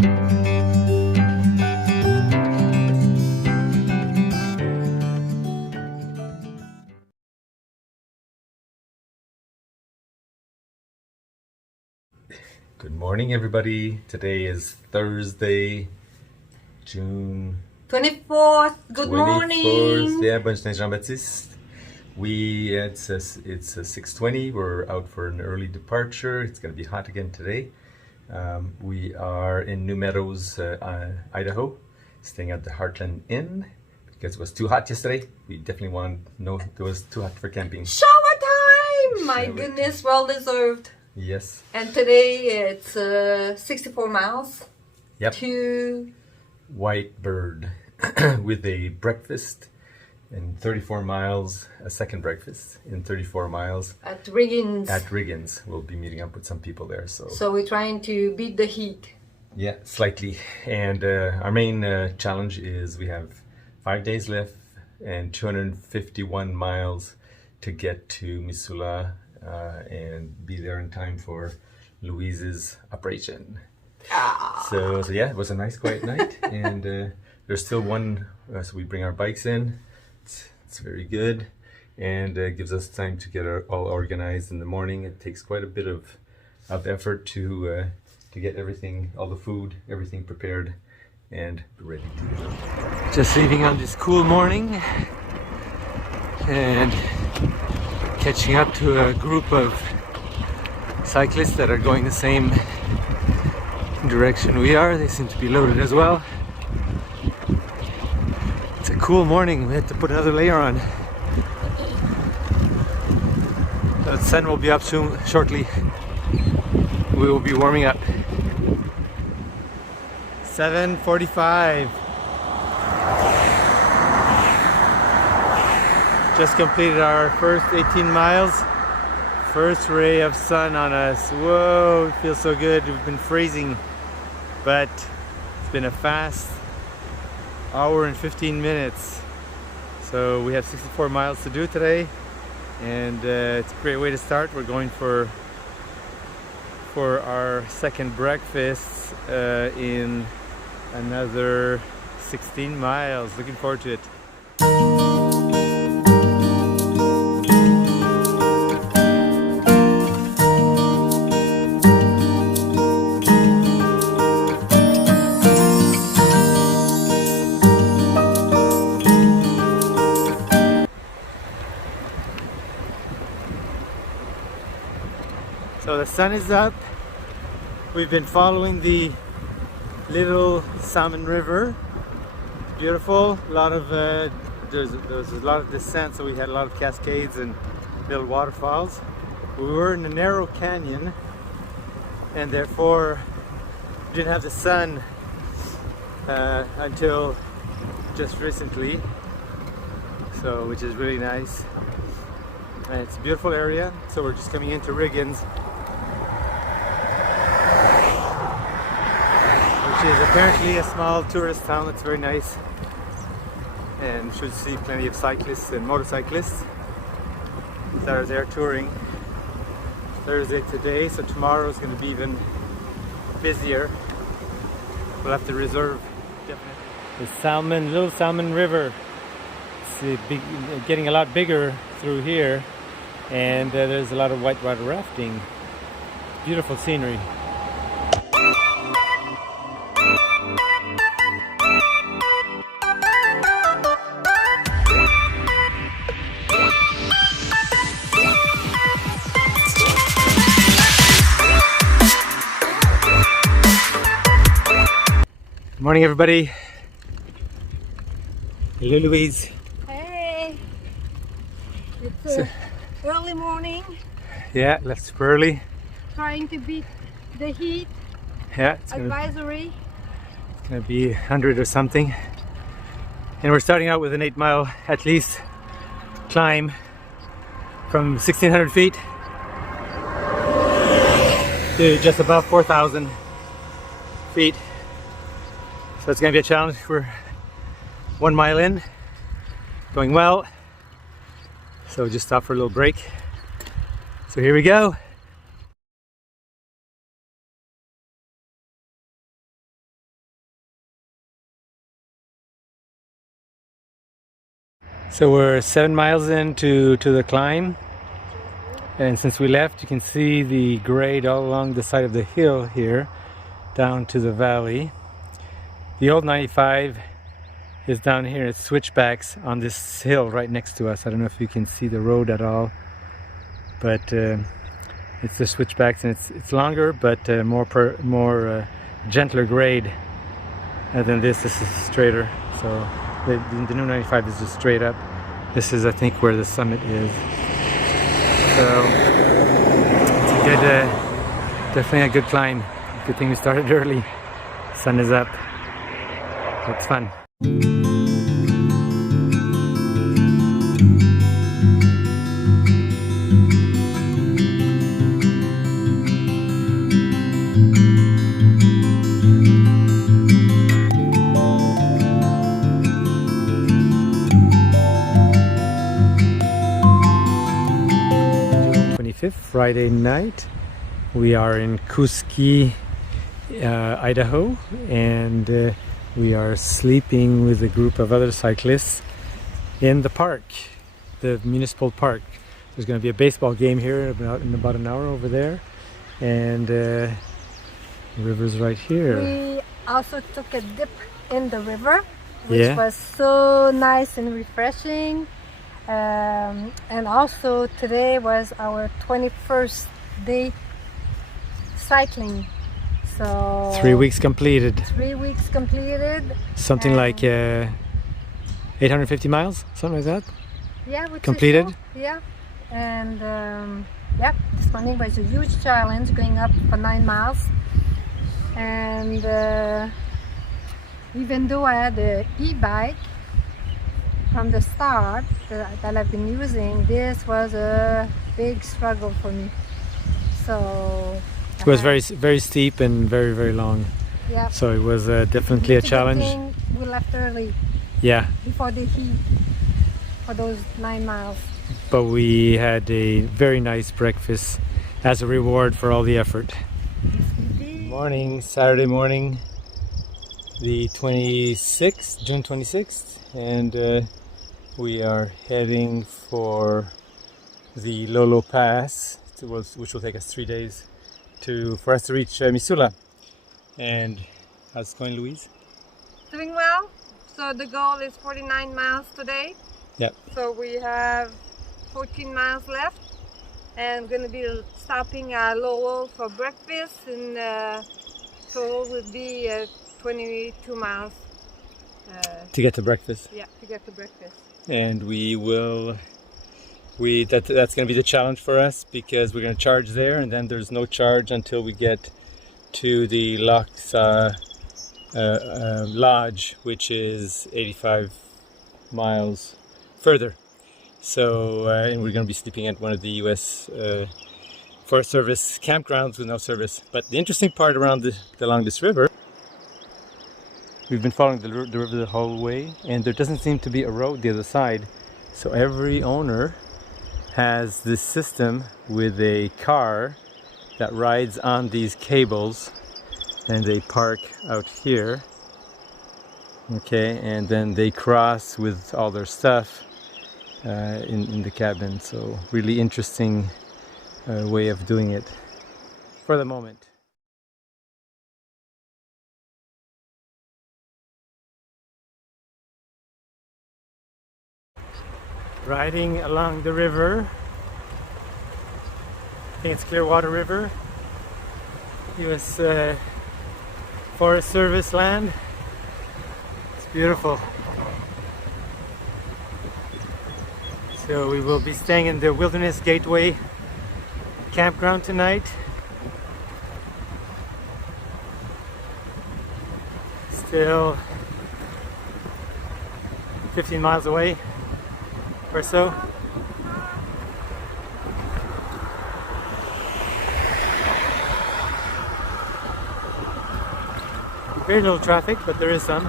Good morning, everybody. Today is Thursday, June 24th. Good 24th. morning. Yeah, bonne journée, Jean-Baptiste. It's 6:20. We're out for an early departure. It's going to be hot again today. We are in New Meadows, Idaho, staying at the Heartland Inn because it was too hot yesterday. We definitely it was too hot for camping. Shower time! My goodness, well deserved. Yes. And today it's 64 miles. Yep. To White Bird with a breakfast in 34 miles, a second breakfast in 34 miles. At Riggins. At Riggins. We'll be meeting up with some people there. So we're trying to beat the heat. Yeah, slightly. And our main challenge is we have 5 days left and 251 miles to get to Missoula and be there in time for Louise's operation. So yeah, it was a nice quiet night, and there's still one, so we bring our bikes in. It's very good, and gives us time to get all organized in the morning. It takes quite a bit of effort to get everything, all the food, everything prepared and ready to go. Just leaving on this cool morning and catching up to a group of cyclists that are going the same direction we are. They seem to be loaded as well. It's a cool morning. We had to put another layer on. The sun will be up soon, shortly. We will be warming up. 7:45. Just completed our first 18 miles. First ray of sun on us. Whoa, it feels so good. We've been freezing, but it's been a fast hour and 15 minutes. So we have 64 miles to do today, and it's a great way to start. We're going for our second breakfast in another 16 miles. Looking forward to it. So the sun is up. We've been following the Little Salmon River. Beautiful. A lot of there's a lot of descent, so we had a lot of cascades and little waterfalls. We were in a narrow canyon, and therefore didn't have the sun until just recently. So, which is really nice. And it's a beautiful area. So we're just coming into Riggins, which is apparently a small tourist town. It's very nice, and should see plenty of cyclists and motorcyclists that are there touring. Thursday today, so tomorrow is going to be even busier. We'll have to reserve, definitely. The Little Salmon River. It's getting a lot bigger through here, and there's a lot of whitewater rafting. Beautiful scenery. Good morning, everybody. Hello, Louise. Hey, it's early morning. Yeah, let's early. Trying to beat the heat. Yeah, it's gonna be 100 or something. And we're starting out with an 8-mile at least climb from 1,600 feet to just above 4,000 feet. So it's going to be a challenge. We're 1 mile in, going well. So just stop for a little break. So here we go. So we're 7 miles into the climb, and since we left, you can see the grade all along the side of the hill here, down to the valley. The old 95 is down here. It's switchbacks on this hill right next to us. I don't know if you can see the road at all, but it's the switchbacks, and it's longer, but more gentler grade than this. This is straighter. So the new 95 is just straight up. This is, I think, where the summit is. So it's a good, definitely a good climb. Good thing we started early. Sun is up. It's fun. 25th, Friday night. We are in Kuski, Idaho, and we are sleeping with a group of other cyclists in the park, the municipal park. There's going to be a baseball game here in about an hour over there, and the river's right here. We also took a dip in the river, which was so nice and refreshing. And also today was our 21st day cycling. So 3 weeks completed. 3 weeks completed. Something like 850 miles, something like that. Yeah, which completed. Is cool. Yeah, and yeah, this morning was a huge challenge, going up for 9 miles. And even though I had an e-bike from the start that I've been using, this was a big struggle for me. So it was very steep and very long. Yeah. So it was definitely a challenge. We left early. Yeah. Before the heat for those 9 miles. But we had a very nice breakfast as a reward for all the effort. Morning, Saturday morning, the 26th, June 26th, and we are heading for the Lowell Pass, which will take us 3 days for us to reach Missoula. And how's it going, Louise? Doing well. So the goal is 49 miles today. Yep. So we have 14 miles left, and going to be stopping at Lowell for breakfast, and total would be 22 miles. To get to breakfast. Yeah, to get to breakfast. And that's going to be the challenge for us, because we're going to charge there, and then there's no charge until we get to the Lodge, which is 85 miles further. So and we're going to be sleeping at one of the U.S. Forest Service campgrounds with no service. But the interesting part along this river, we've been following the river the whole way, and there doesn't seem to be a road the other side. So every owner has this system with a car that rides on these cables, and they park out here. Okay, and then they cross with all their stuff in the cabin. So really interesting way of doing it for the moment. Riding along the river. I think it's Clearwater River, U.S. Forest Service land. It's beautiful. So we will be staying in the Wilderness Gateway campground tonight. Still 15 miles away or so. Very little traffic, but there is some.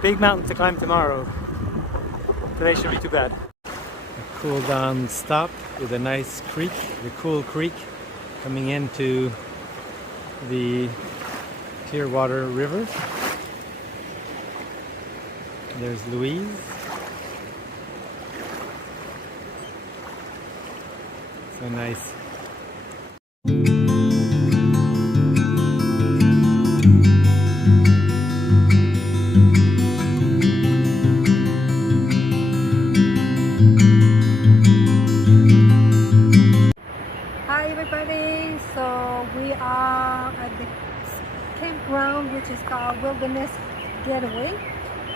Big mountain to climb tomorrow. Today should be too bad. A cool down stop with a nice creek, the Cool Creek, coming into the Clearwater River. There's Louise. So nice. Hi everybody, so we are at the campground which is called Wilderness Getaway,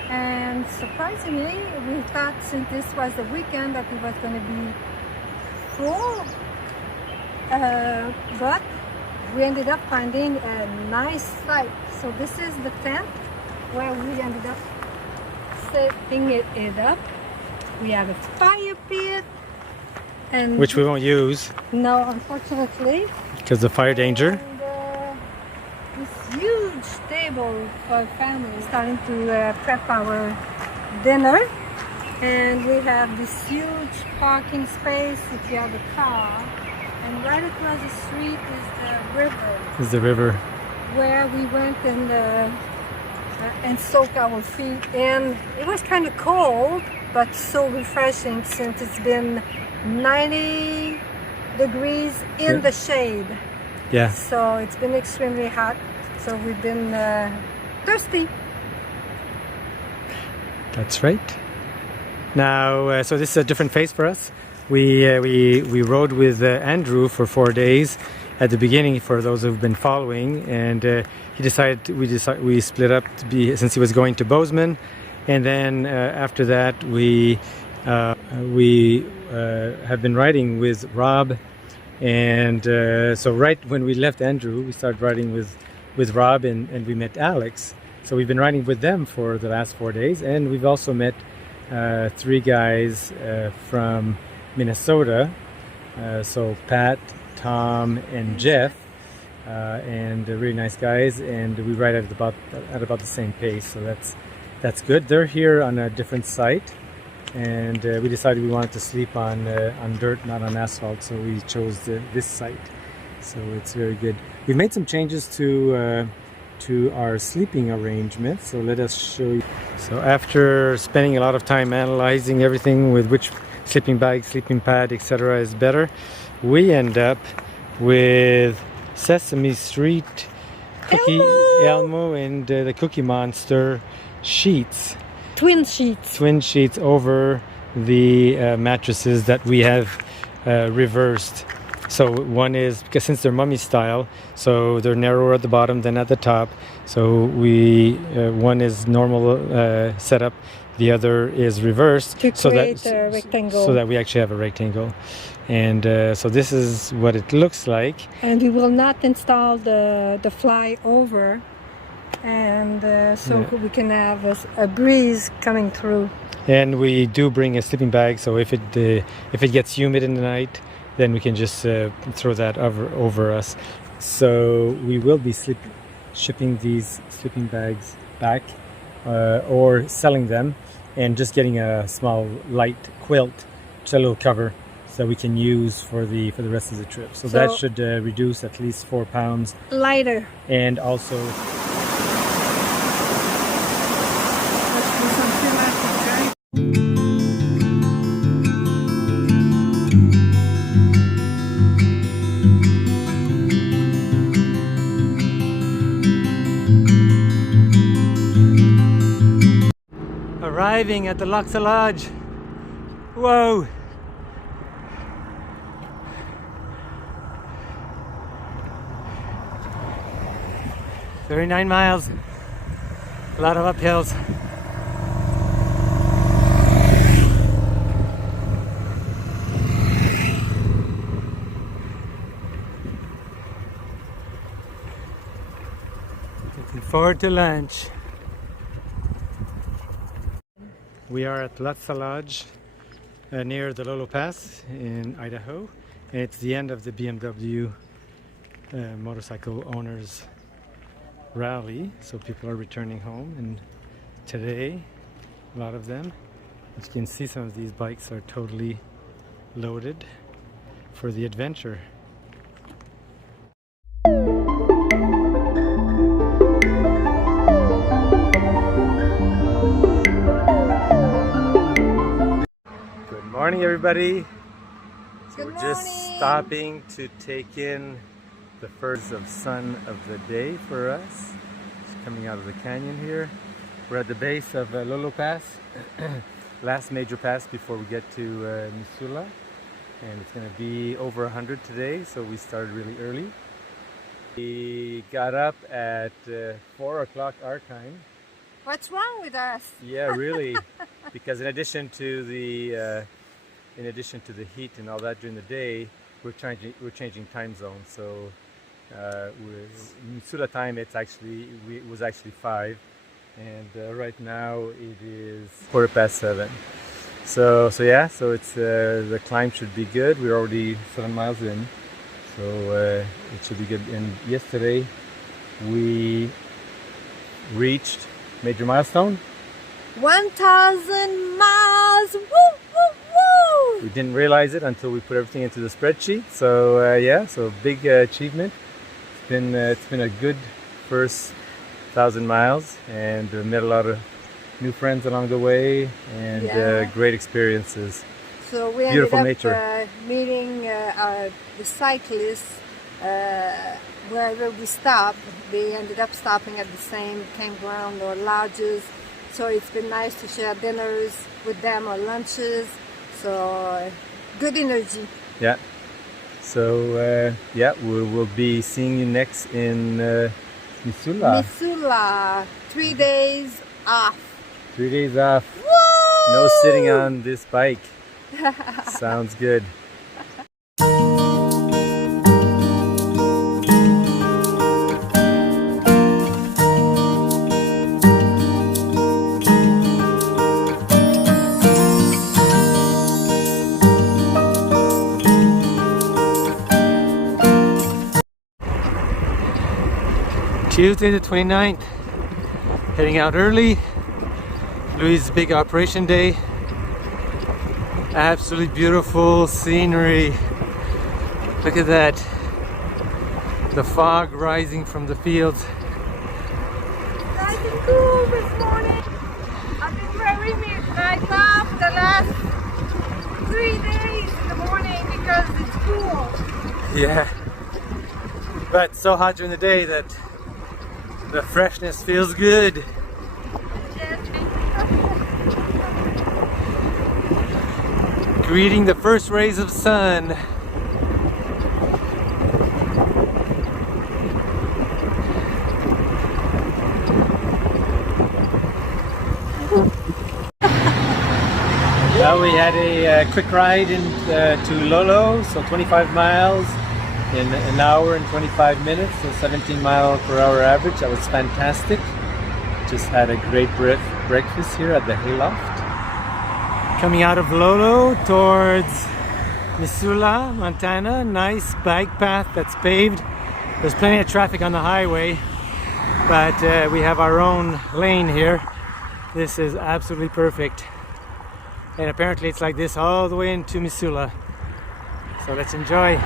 and surprisingly we thought since this was the weekend that it was going to be full, but we ended up finding a nice site. So this is the tent where we ended up setting it up. We have a fire pit, and Which we won't use. No, unfortunately. Because of fire danger. And this huge table for family. Starting to prep our dinner. And we have this huge parking space if you have a car. And right across the street is the river. Is the river. Where we went and soaked our feet in. It was kind of cold, but so refreshing since it's been 90 degrees in the shade. Yeah. So it's been extremely hot. So we've been thirsty. That's right. Now, so this is a different phase for us. We rode with Andrew for 4 days at the beginning, for those who've been following, and we split up since he was going to Bozeman, and then after that we have been riding with Rob, and so right when we left Andrew, we started riding with Rob, and we met Alex. So we've been riding with them for the last 4 days, and we've also met 3 guys from Minnesota. So Pat, Tom, and Jeff, and they're really nice guys, and we ride at about the same pace. So that's good. They're here on a different site, and we decided we wanted to sleep on dirt, not on asphalt, so we chose this site. So it's very good. We've made some changes to our sleeping arrangement, so let us show you. So after spending a lot of time analyzing everything with which sleeping bag, sleeping pad, etc. is better, we end up with Sesame Street, Elmo, and the Cookie Monster sheets. Twin sheets over the mattresses that we have reversed. So one is, because since they're mummy style, so they're narrower at the bottom than at the top. So one is normal setup, the other is reversed, to create a rectangle. So that we actually have a rectangle. And so this is what it looks like. And we will not install the flyover, and we can have a breeze coming through. And we do bring a sleeping bag, so if it gets humid in the night, then we can just throw that over us. So we will be shipping these sleeping bags back, or selling them, and just getting a small light quilt, just a little cover, so that we can use for the rest of the trip. So that should reduce at least 4 pounds. Lighter. And also, arriving at the Loxa Lodge. Whoa! "39 miles, a lot of uphills." Looking forward to lunch. We are at Loxa Lodge near the Lowell Pass in Idaho, and it's the end of the BMW motorcycle owners rally, so people are returning home, and today a lot of them, as you can see, some of these bikes are totally loaded for the adventure. morning, everybody. Good We're just morning. stopping to take in the first of sun of the day for us. It's coming out of the canyon here. We're at the base of Lowell Pass, last major pass before we get to Missoula, and it's going to be over 100 today, so we started really early. We got up at 4 o'clock our time. What's wrong with us? Yeah, really, because in addition to the heat and all that during the day, we're changing time zones. So Missoula time it was actually 5, and right now it is 7:15. So it's the climb should be good. We're already 7 miles in, so it should be good. And yesterday we reached major milestone. 1,000 miles! Woo, woo, woo! We didn't realize it until we put everything into the spreadsheet. So so big achievement. It's been a good first 1,000 miles, and met a lot of new friends along the way, and great experiences. So we Beautiful ended up nature. meeting the cyclists wherever we stopped. They ended up stopping at the same campground or lodges. So it's been nice to share dinners with them or lunches. So good energy. Yeah. So we will be seeing you next in Missoula. Missoula, 3 days off. 3 days off. Woo! No sitting on this bike. Sounds good. Tuesday the 29th, heading out early. Louis' big operation day. Absolutely beautiful scenery. Look at that. The fog rising from the fields. Nice and cool this morning. I've been very missed right now for the last 3 days in the morning because it's cool. Yeah. But so hot during the day that the freshness feels good. Greeting the first rays of sun. Well, we had a quick ride to Lowell, so 25 miles in an hour and 25 minutes, so 17 mile per hour average. That was fantastic. Just had a great breakfast here at the hayloft. Coming out of Lowell towards Missoula, Montana. Nice bike path that's paved. There's plenty of traffic on the highway, but we have our own lane here. This is absolutely perfect. And apparently it's like this all the way into Missoula. So let's enjoy.